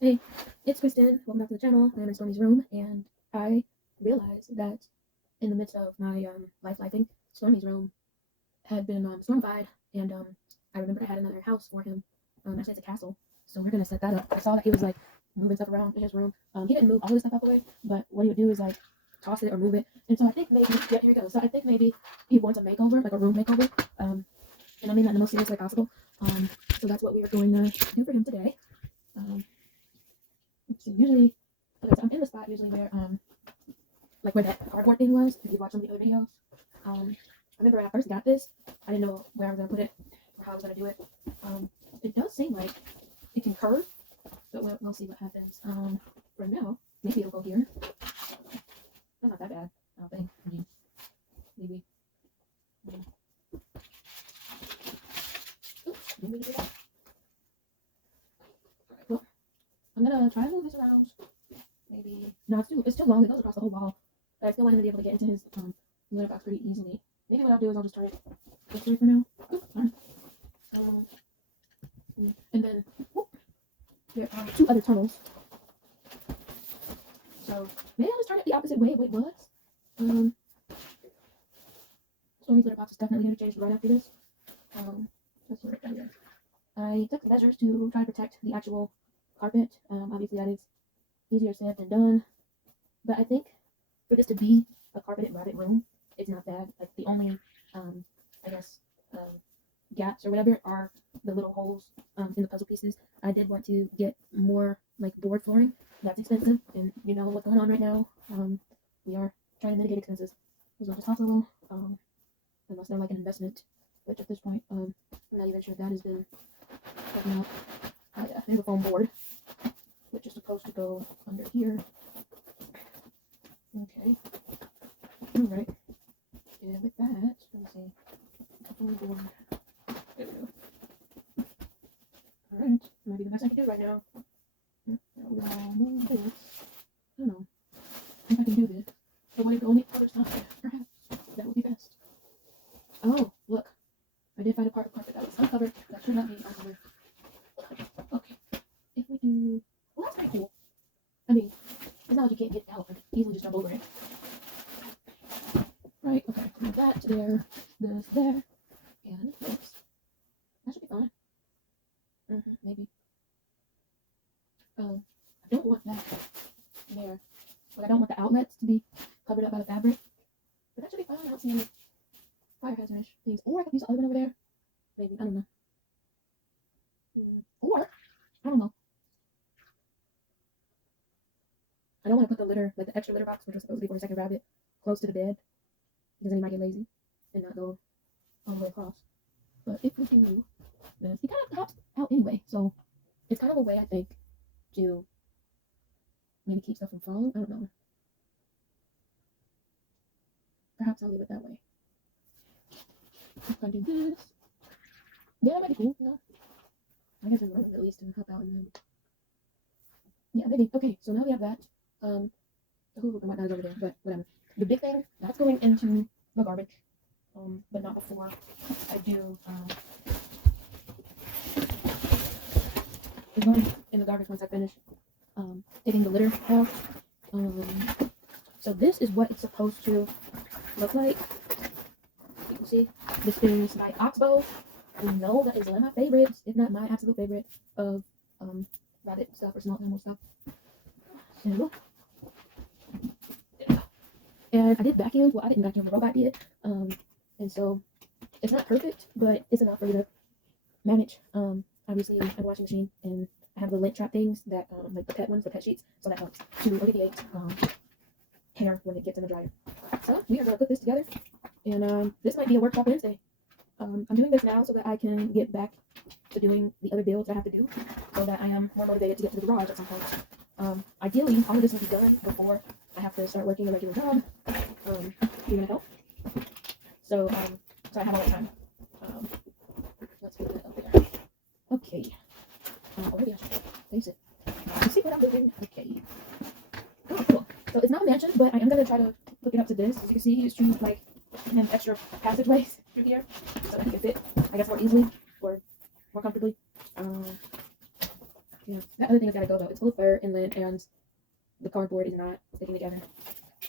Hey, it's Kristin. Welcome back to the channel. I'm in Stormie's room, and I realized that in the midst of my lifing, Stormie's room had been stormified, and I remembered I had another house for him. Actually, it's a castle, so we're gonna set that up. I saw that he was like moving stuff around in his room. He didn't move all of the stuff out the way, but what he would do is like toss it or move it. And so I think maybe, yeah, here we go. So I think maybe he wants a makeover, like a room makeover. And I mean that in the most serious way possible. So that's what we are going to do for him today. So usually, okay, so I'm in the spot usually where like where that cardboard thing was. If you watch some of the other videos, I remember when I first got this, I didn't know where I was gonna put it or how I was gonna do it. It does seem like it can curve, but we'll see what happens. For now, maybe it'll go here. That's not that bad, I don't think. I mean, maybe. Oops, maybe do that. Alright, well, I'm gonna try to move this around. Maybe no, it's too long. It goes across the whole wall. But I still want him to be able to get into his litter box pretty easily. Maybe what I'll do is I'll just turn it this way for now. Oops, sorry. And then whoop, there are two other tunnels. So maybe I'll just turn it the opposite way of what it was. Stormie's litter box is definitely going to change right after this. Let's see what that is. I took measures to try to protect the actual carpet. Obviously that is easier said than done. But I think for this to be a carpeted rabbit room, it's not bad. Like the only, I guess, gaps or whatever are the little holes in the puzzle pieces. I did want to get more like board flooring. That's expensive, and you know what's going on right now. We are trying to mitigate expenses as much as possible, unless they're like an investment. Which at this point, I'm not even sure if that has been taken out. Yeah, there's a foam board, which is supposed to go under here. Okay. Alright. And with that, let me see. Foam board. There we go. Alright. Might be the best I can do right now. I'll move this. I don't know if I can do this. But what if the only other side? Perhaps that would be best. Oh, look. I did find a part of carpet that was uncovered. That should not be uncovered. Okay. If we do... Well, that's pretty cool. I mean, it's not like you can't get out and easily just jump over it. Right, okay. Move that to there, this there, and this. That should be fine. Maybe. I don't want that there. But I don't want the outlets to be covered up by the fabric. But that should be fine. I don't see any fire hazard-ish things. Or I could use the other one over there. Maybe. I don't know. Or, I don't know. I don't want to put the litter, like the extra litter box, which was supposed to be for a second rabbit, close to the bed. Because then he might get lazy and not go all the way across. But if we do this, he kind of hops out anyway. So it's kind of a way, I think, to maybe keep stuff from falling. I don't know. Perhaps I'll leave it that way. If I do this, yeah, that might be cool, you know. I guess I'm running at least to help out and then. Yeah, maybe. Okay, so now we have that. Who might not is over there, but whatever. The big thing that's going into the garbage, but not before I do. It's going in the garbage once I finish taking the litter out. So this is what it's supposed to look like. You can see this is my Oxbow. You know that is one of my favorites, if not my absolute favorite of rabbit stuff or small animal stuff. So, and I did vacuum. Well, I didn't vacuum, the robot did. And so it's not perfect, but it's enough for me to manage. Obviously, I have a washing machine, and I have the lint trap things that, like the pet ones, the pet sheets, so that helps to alleviate hair when it gets in the dryer. So we are going to put this together, and this might be a workshop Wednesday. I'm doing this now so that I can get back to doing the other builds I have to do, so that I am more motivated to get to the garage at some point. Ideally, all of this will be done before I have to start working a regular job. You're gonna help. So I have all the time. Let's put that up there. Okay. Or maybe I should face it. You see what I'm doing? Okay. Oh, cool. So it's not a mansion, but I am gonna try to hook it up to this. As you can see, he's choosing like an extra passageways through here, so that he can fit, I guess, more easily or more comfortably. Yeah, that other thing has got to go though. It's full of fur and lint, and the cardboard is not sticking together.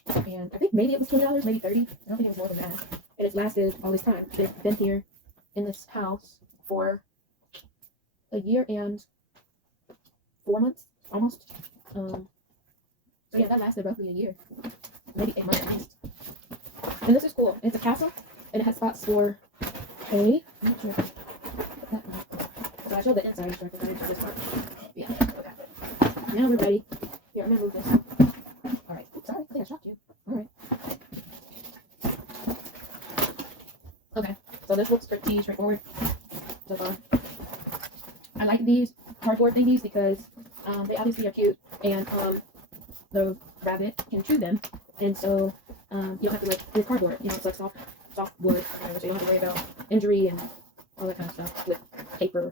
And I think maybe it was $20, maybe 30. I don't think it was more than that. And it's lasted all this time. It's been here in this house for a year and 4 months, almost. So yeah, that lasted roughly a year, maybe 8 months at least. And this is cool. It's a castle, and it has spots for hay. I'm not sure if I put that on. So I showed the inside, so I can show this part. Yeah, okay. Now we're ready. Here, I'm gonna move this. All right. Oops, sorry. I think I shocked you. All right. Okay. So this looks pretty straightforward so far. I like these cardboard thingies because they obviously are cute, and the rabbit can chew them, and so you don't have to, like, it's cardboard, you know, it's like soft wood, whatever, so you don't have to worry about injury and all that kind of stuff with paper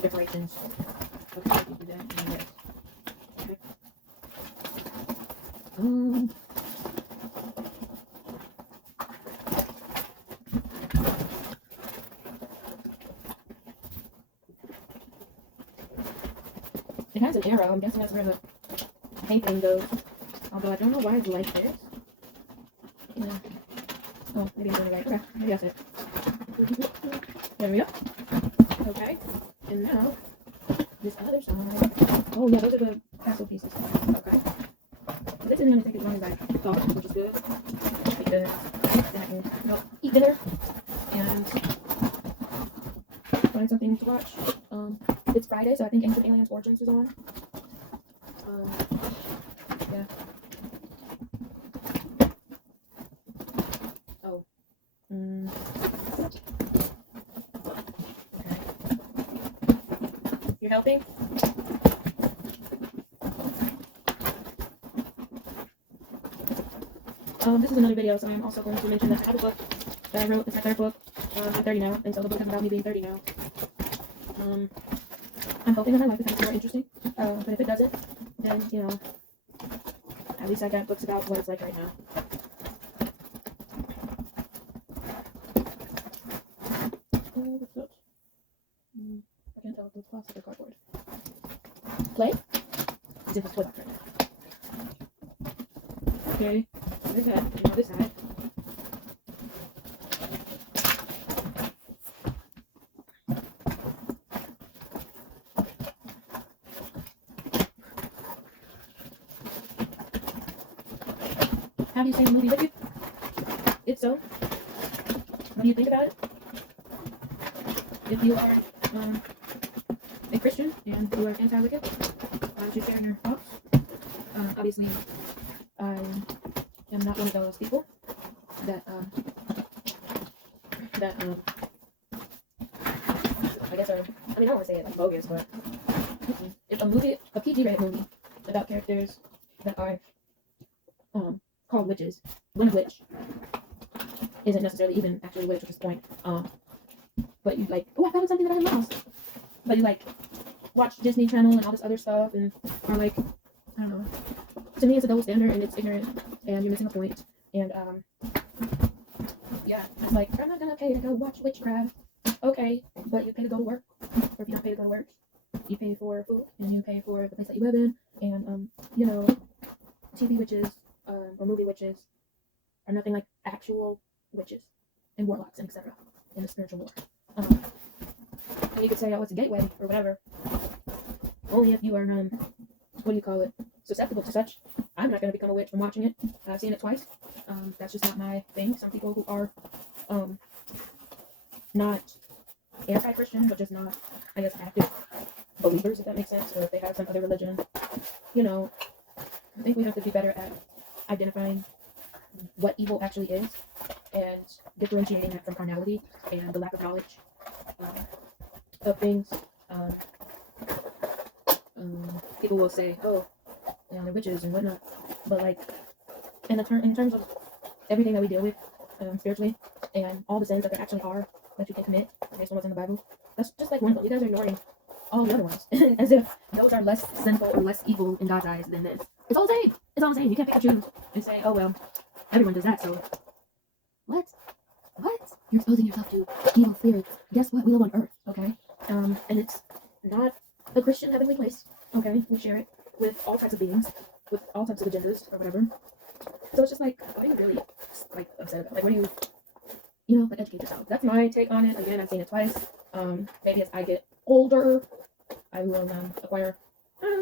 decorations. Okay, you do that, and this. Okay. It has an arrow. I'm guessing that's where the painting goes. Although I don't know why it's like this. Yeah. Oh, maybe I'm doing it right. Okay, maybe that's it. There we go. Okay. And now, this other side. Oh yeah, those are the castle pieces. Okay. This isn't going to take as long as I thought, which is good. Because then I can, you know, eat dinner and find something to watch. It's Friday, so I think Ancient Aliens Origins is on. Yeah. Oh. Okay. You're helping? This is another video, so I'm also going to mention that I have a book that I wrote. It's my third book. I'm 30 now, and so the book is about me being 30 now. I'm hoping that my life becomes more interesting, but if it doesn't, then, you know, at least I got books about what it's like right now. What's that? I can't tell if it's plastic or cardboard. Play? As if it's toy box right now. Okay, there's that. And now this side. Have you seen the movie Wicked? If so, what do you think about it? If you are a Christian and you are anti-Wicked, why don't you share your thoughts? Obviously, I am not one of those people that I guess are, I mean, I don't want to say it like bogus, but if a PG-rated movie about characters that are called witches, one of which isn't necessarily even actually a witch, which is the point, but you like, oh, I found something that I lost, but you like watch Disney Channel and all this other stuff and are like, I don't know, to me it's a double standard and it's ignorant and you're missing a point. And yeah, it's like, I'm not gonna pay to go watch witchcraft. Okay, but you pay to go to work, or if you don't pay to go to work, you pay for food and you pay for the place that you live in, and you know, TV witches or movie witches are nothing like actual witches and warlocks and etc. in the spiritual war. And you could say, oh, it's a gateway or whatever. Only if you are, what do you call it, susceptible to such. I'm not going to become a witch from watching it. I've seen it twice. That's just not my thing. Some people who are not anti-Christian, but just not, I guess, active believers, if that makes sense, or if they have some other religion, you know, I think we have to be better at identifying what evil actually is and differentiating that from carnality and the lack of knowledge of things. People will say, oh, you know, they're witches and whatnot, but like in terms of everything that we deal with spiritually and all the sins that there actually are that you can commit based on what's in the Bible, that's just like one of them. You guys are ignoring all the other ones as if those are less sinful or less evil in God's eyes than this. It's all the same. It's all the same. You can't pick and choose and say, oh well, everyone does that, so what? You're exposing yourself to evil spirits. Guess what? We live on Earth, okay? And it's not a Christian heavenly place. Okay, we share it with all types of beings, with all types of agendas or whatever. So it's just like, what are you really like upset about? Like, what are you like educate yourself? That's my take on it. Again, I've seen it twice. Maybe as I get older, I will acquire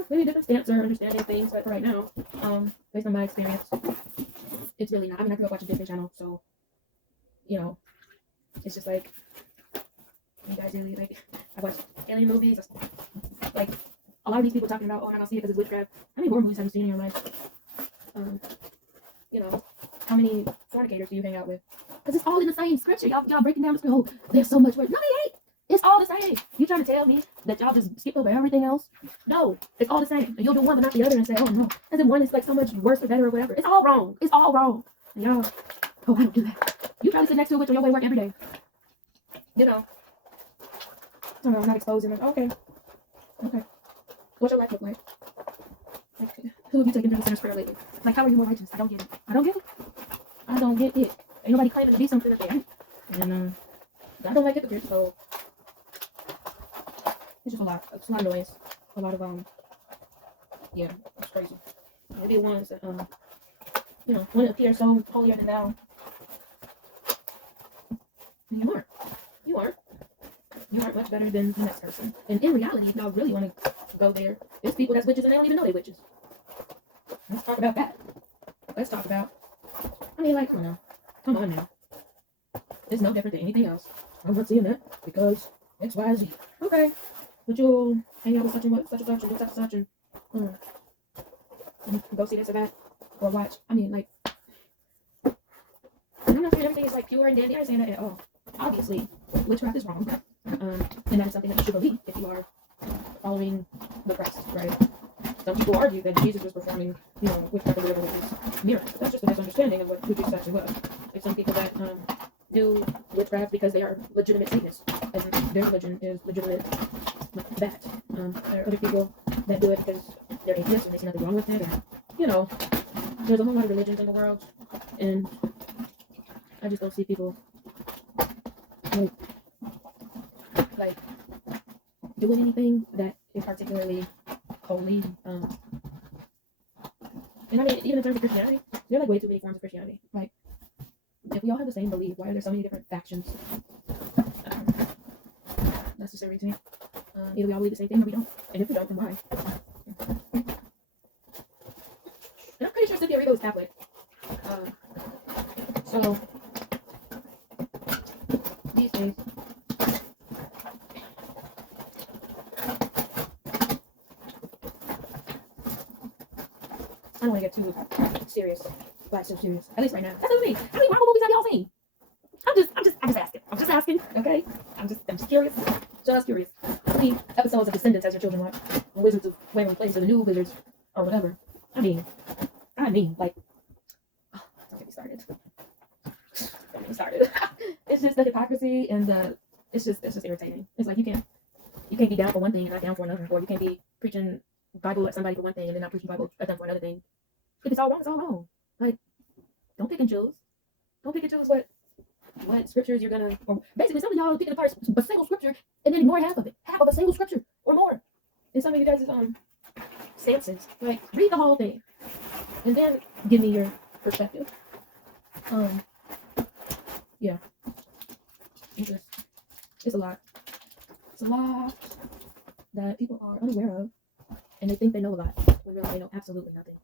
maybe a different stance or understanding of things. But for right now, based on my experience, it's really not. I mean, I grew up watching Disney Channel, so it's just like you guys really like. I watch alien movies, like a lot of these people talking about, oh, I'm not gonna see it because it's witchcraft. How many horror movies have you seen in your life? How many fornicators do you hang out with? Because it's all in the same scripture. Y'all breaking down the scripture. Oh, there's so much word. No, it ain't. It's all the same. You trying to tell me that y'all just skip over everything else? No, it's all the same. And you'll do one but not the other and say, oh no, as if one is like so much worse or better or whatever. It's all wrong. It's all wrong. And y'all, oh, I don't do that. You probably sit next to a witch on your way to work every day. I'm not exposing it. Okay. What's your life look like? Who have you taken to the sinner's prayer lately? Like, how are you more righteous? I don't get it. I don't get it. Ain't nobody claiming to be something that they ain't. And I don't like hypocrites, so it's just a lot. It's a lot of noise. A lot of yeah, it's crazy. Maybe the ones that want to appear so holier than thou. And you aren't. You aren't much better than the next person. And in reality, if y'all really want to go there, there's people that's witches and they don't even know they're witches. Let's talk about that. I mean, like, come on now. It's no different than anything else. I'm not seeing that because X, Y, Z. Okay. But you'll hang out with such and such and do such and such and go see this or that or watch. I mean, like, I'm not saying everything is like pure and dandy. I'm not saying that at all. Obviously, witchcraft is wrong. And that is something that you should believe if you are following the Christ, right? Some people argue that Jesus was performing, witchcraft or whatever with his miracles. That's just a misunderstanding of who Jesus actually was. There's some people that do witchcraft because they are legitimate Satanists, and their religion is legitimate like that. There are other people that do it because they're atheists and they see nothing wrong with it. Or, there's a whole lot of religions in the world, and I just don't see people like doing anything that is particularly holy. And I mean, even in terms of Christianity, there are like way too many forms of Christianity. Like, if we all have the same belief, why are there so many different factions? That's just everything to me. Either we all believe the same thing or we don't. And if we don't, then why? And I'm pretty sure Cynthia Erivo is Catholic. So these days, I don't want to get too serious. Like, so serious. At least right now. That's what I mean. How many Marvel movies have y'all seen? I'm just asking. Okay. I'm just curious. Just curious. How many episodes of Descendants has your children watched? The Wizards of Waverly Place or the new Wizards or whatever. I mean, like, don't get me started. It's just the hypocrisy and it's just irritating. It's like you can't be down for one thing and not down for another, or you can't be preaching Bible at somebody for one thing and then not preaching Bible at them for another thing. If it's all wrong, it's all wrong. Like, don't pick and choose. Don't pick and choose what scriptures you're gonna. Or basically, some of y'all are picking apart a single scripture and then ignore half of it, half of a single scripture or more. And some of you guys' stances, like, read the whole thing and then give me your perspective. Yeah, it's a lot. It's a lot that people are unaware of, and they think they know a lot when really they know absolutely nothing,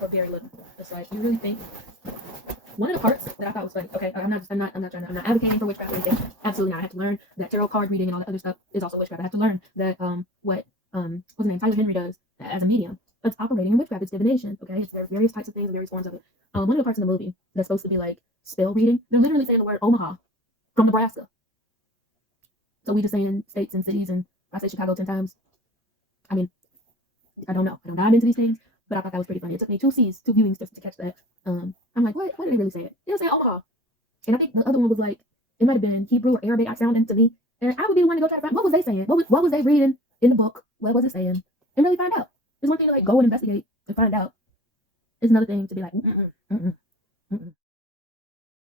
or very little. It's like, you really think. One of the parts that I thought was funny. Okay, I'm not advocating for witchcraft or anything. Absolutely not. I had to learn that tarot card reading and all that other stuff is also witchcraft. I had to learn that what's his name, Tyler Henry does as a medium. It's operating in witchcraft. It's divination. Okay, it's various types of things and various forms of it. One of the parts in the movie that's supposed to be like spell reading, they're literally saying the word Omaha from Nebraska. So we just saying states and cities, and I say Chicago 10 times. I mean, I don't know. I don't dive into these things, but I thought that was pretty funny. It took me two viewings just to catch that. I'm like, what did they really say it? They didn't say Omaha. And I think the other one was like, it might have been Hebrew or Arabic sounding to me. And I would be the one to go try to find, what was they saying? What was they reading in the book? What was it saying? And really find out. It's one thing to like go and investigate and find out. It's another thing to be like,